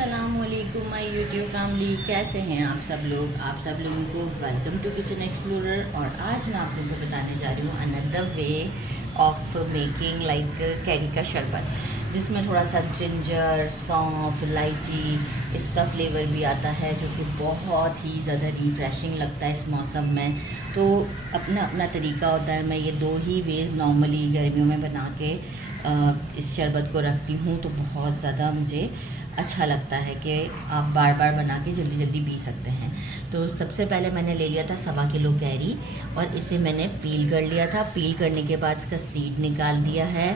अस्सलामुअलैकुम my YouTube family, कैसे हैं आप सब लोग। आप सब लोगों को वेलकम टू किचन एक्सप्लोरर। और आज मैं आप लोगों को बताने जा रही हूँ another way of making like carry का शरबत, जिसमें थोड़ा सा जिंजर, सौंफ, इलायची, इसका फ्लेवर भी आता है, जो कि बहुत ही ज़्यादा रिफ़्रेशिंग लगता है इस मौसम में। तो अपना अपना तरीका होता है। मैं ये दो ही वेज़ नॉर्मली गर्मियों में बना के इस शरबत को रखती हूँ, तो बहुत ज़्यादा मुझे अच्छा लगता है कि आप बार बार बना के जल्दी जल्दी पी सकते हैं। तो सबसे पहले मैंने ले लिया था 1.25 किलो कैरी और इसे मैंने पील कर लिया था। पील करने के बाद इसका सीड निकाल दिया है।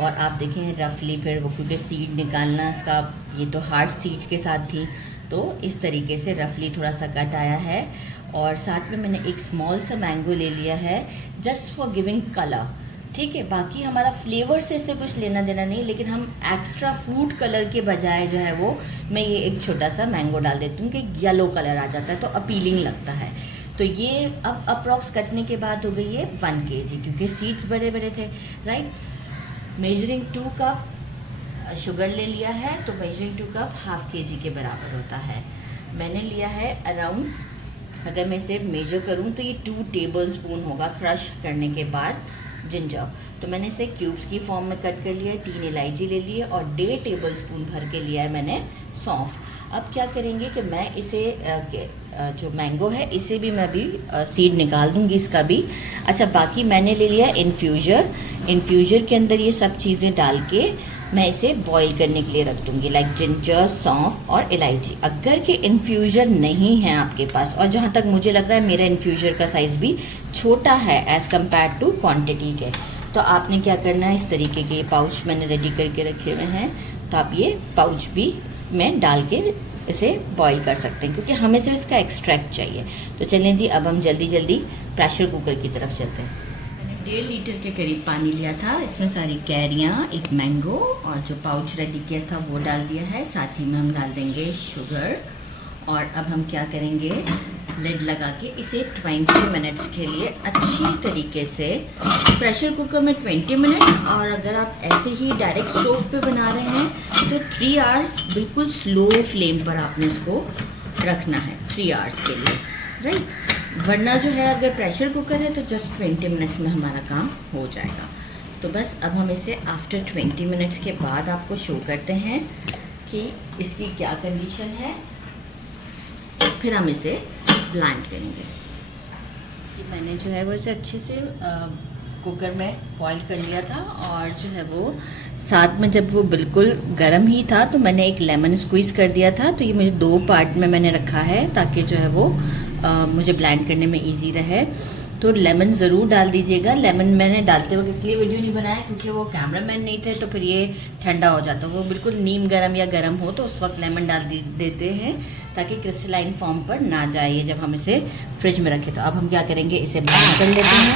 और आप देखें रफली फिर वो, क्योंकि सीड निकालना इसका, ये तो हार्ड सीड्स के साथ थी, तो इस तरीके से रफली थोड़ा सा कट आया है। और साथ में मैंने एक स्मॉल सा मैंगो ले लिया है जस्ट फॉर गिविंग कलर। ठीक है, बाकी हमारा फ्लेवर से इससे कुछ लेना देना नहीं, लेकिन हम एक्स्ट्रा फूड कलर के बजाय जो है वो मैं ये एक छोटा सा मैंगो डाल देती हूँ कि येलो कलर आ जाता है तो अपीलिंग लगता है। तो ये अब अप्रॉक्स कटने के बाद हो गई है 1 kg, क्योंकि सीड्स बड़े बड़े थे। राइट, मेजरिंग 2 कप शुगर ले लिया है, तो मेजरिंग 2 कप ½ kg के बराबर होता है। मैंने लिया है अराउंड, अगर मैं इसे मेजर करूँ तो ये 2 टेबल स्पून होगा क्रश करने के बाद जिंजर। तो मैंने इसे क्यूब्स की फॉर्म में कट कर लिया है। 3 इलायची ले लिए और 1.5 टेबल स्पून भर के लिया है मैंने सौंफ। अब क्या करेंगे कि मैं इसे जो मैंगो है इसे भी मैं अभी सीड निकाल दूंगी इसका भी। अच्छा, बाकी मैंने ले लिया इन्फ्यूज़र। इन्फ्यूज़र के अंदर ये सब चीज़ें डाल के मैं इसे बॉईल करने के लिए रख दूँगी, लाइक जिंजर, सौंफ और इलायची। अगर के इन्फ्यूज़र नहीं है आपके पास, और जहाँ तक मुझे लग रहा है मेरा इन्फ्यूज़र का साइज़ भी छोटा है एज़ कम्पेयर टू क्वांटिटी के, तो आपने क्या करना है, इस तरीके के पाउच मैंने रेडी करके रखे हुए हैं, तो आप ये पाउच भी में डाल के इसे बॉईल कर सकते हैं, क्योंकि हमें सिर्फ इसका एक्सट्रैक्ट चाहिए। तो चलें जी, अब हम जल्दी जल्दी प्रेशर कुकर की तरफ चलते हैं। 1.5 लीटर के करीब पानी लिया था, इसमें सारी कैरियाँ, एक मैंगो और जो पाउच रेडी किया था वो डाल दिया है। साथ ही में हम डाल देंगे शुगर। और अब हम क्या करेंगे, लिड लगा के इसे 20 मिनट्स के लिए अच्छी तरीके से, प्रेशर कुकर में 20 मिनट, और अगर आप ऐसे ही डायरेक्ट स्टोव पे बना रहे हैं तो 3 आवर्स बिल्कुल स्लो फ्लेम पर आपने इसको रखना है 3 आवर्स के लिए। राइट, वरना जो है अगर प्रेशर कुकर है तो जस्ट 20 मिनट्स में हमारा काम हो जाएगा। तो बस अब हम इसे आफ्टर 20 मिनट्स के बाद आपको शो करते हैं कि इसकी क्या कंडीशन है, फिर हम इसे ब्लेंड करेंगे। मैंने जो है वो इसे अच्छे से कुकर में बॉईल कर लिया था, और जो है वो साथ में जब वो बिल्कुल गर्म ही था तो मैंने एक लेमन स्क्वीज़ कर दिया था। तो ये मुझे 2 पार्ट में मैंने रखा है ताकि जो है वो मुझे ब्लेंड करने में इजी रहे। तो लेमन ज़रूर डाल दीजिएगा। लेमन मैंने डालते वक्त इसलिए वीडियो नहीं बनाया क्योंकि वो कैमरामैन नहीं थे, तो फिर ये ठंडा हो जाता। वो बिल्कुल नीम गर्म या गर्म हो तो उस वक्त लेमन डाल देते हैं ताकि क्रिस्टलाइन फॉर्म पर ना जाए ये जब हम इसे फ्रिज में रखें। तो अब हम क्या करेंगे, इसे ब्लेंड कर लेते हैं।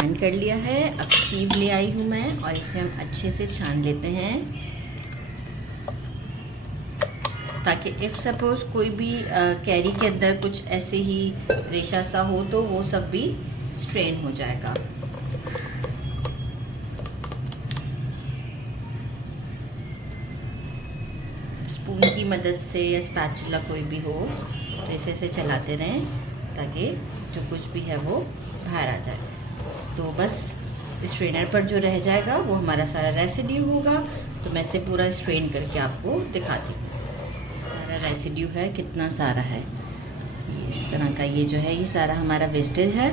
ब्लेंड कर लिया है। अब सीव ले आई हूँ मैं और इसे हम अच्छे से छान लेते हैं, ताकि इफ़ सपोज़ कोई भी कैरी के अंदर कुछ ऐसे ही रेशा सा हो तो वो सब भी स्ट्रेन हो जाएगा। स्पून की मदद से या स्पैचुला कोई भी हो तो इसे ऐसे चलाते रहें ताकि जो कुछ भी है वो बाहर आ जाए। तो बस स्ट्रेनर पर जो रह जाएगा वो हमारा सारा रेसिड्यू होगा। तो मैं इसे पूरा स्ट्रेन करके आपको दिखाती हूँ। रेसिड्यू है, कितना सारा है इस तरह का, ये जो है ये सारा हमारा वेस्टेज है।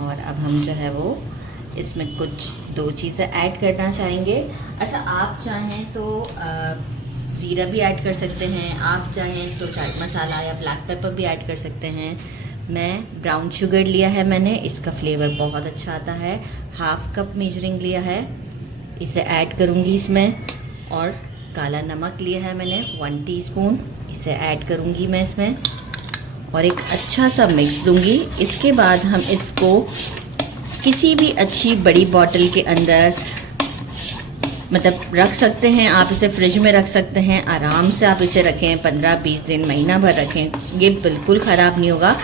और अब हम जो है वो इसमें कुछ 2 चीज़ें ऐड करना चाहेंगे। अच्छा, आप चाहें तो ज़ीरा भी ऐड कर सकते हैं, आप चाहें तो चाट मसाला या ब्लैक पेपर भी ऐड कर सकते हैं। मैं ब्राउन शुगर लिया है मैंने, इसका फ्लेवर बहुत अच्छा आता है। ½ कप मेजरिंग लिया है, इसे ऐड करूँगी इसमें। और काला नमक लिया है मैंने 1 टीस्पून, इसे ऐड करूँगी मैं इसमें और एक अच्छा सा मिक्स दूँगी। इसके बाद हम इसको किसी भी अच्छी बड़ी बॉटल के अंदर मतलब रख सकते हैं। आप इसे फ्रिज में रख सकते हैं, आराम से आप इसे रखें 15-20 दिन, महीना भर रखें, ये बिल्कुल ख़राब नहीं होगा,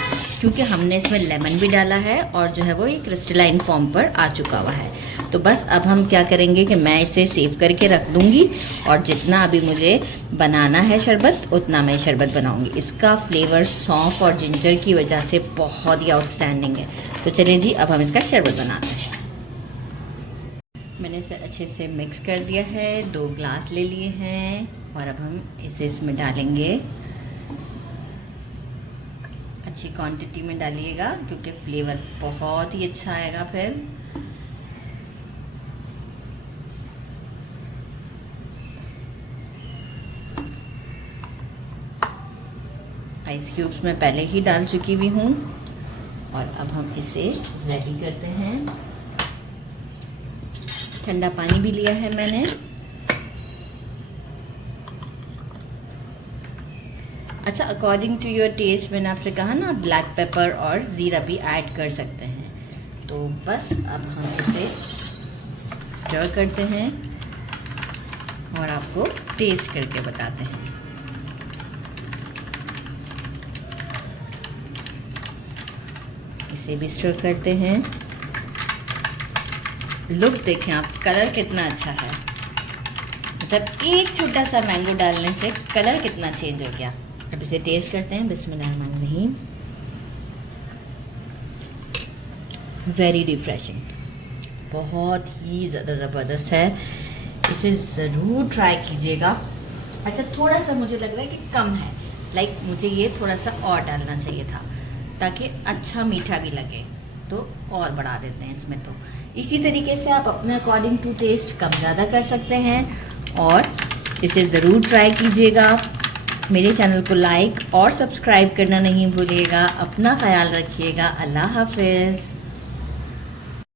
क्योंकि हमने इसमें लेमन भी डाला है और जो है वो ये क्रिस्टलाइन फॉर्म पर आ चुका हुआ है। तो बस अब हम क्या करेंगे कि मैं इसे सेव करके रख दूँगी और जितना अभी मुझे बनाना है शरबत उतना मैं शरबत बनाऊँगी। इसका फ्लेवर सौंफ और जिंजर की वजह से बहुत ही आउटस्टैंडिंग है। तो चलिए जी, अब हम इसका शरबत बनाते हैं। मैंने इसे अच्छे से मिक्स कर दिया है, 2 ग्लास ले लिए हैं और अब हम इसे इसमें डालेंगे। अच्छी क्वांटिटी में डालिएगा क्योंकि फ्लेवर बहुत ही अच्छा आएगा फिर। आइस क्यूब्स मैं पहले ही डाल चुकी हुई हूँ और अब हम इसे रेडी करते हैं। ठंडा पानी भी लिया है मैंने। अच्छा, अकॉर्डिंग टू योर टेस्ट, मैंने आपसे कहा ना ब्लैक पेपर और ज़ीरा भी ऐड कर सकते हैं। तो बस अब हम इसे स्टर करते हैं और आपको टेस्ट करके बताते हैं। इसे भी स्टर करते हैं। लुक देखें आप, कलर कितना अच्छा है। मतलब एक छोटा सा मैंगो डालने से कलर कितना चेंज हो गया। अब इसे टेस्ट करते हैं। बिस्मिल्लाहिर्रहमानिर्रहीम। वेरी रिफ्रेशिंग, बहुत ही ज़्यादा ज़बरदस्त है। इसे ज़रूर ट्राई कीजिएगा। अच्छा, थोड़ा सा मुझे लग रहा है कि कम है, लाइक मुझे ये थोड़ा सा और डालना चाहिए था ताकि अच्छा मीठा भी लगे, तो और बढ़ा देते हैं इसमें। तो इसी तरीके से आप अपने अकॉर्डिंग टू टेस्ट कम ज़्यादा कर सकते हैं और इसे ज़रूर ट्राई कीजिएगा। मेरे चैनल को लाइक और सब्सक्राइब करना नहीं भूलिएगा। अपना ख्याल रखिएगा। अल्लाह हाफिज़।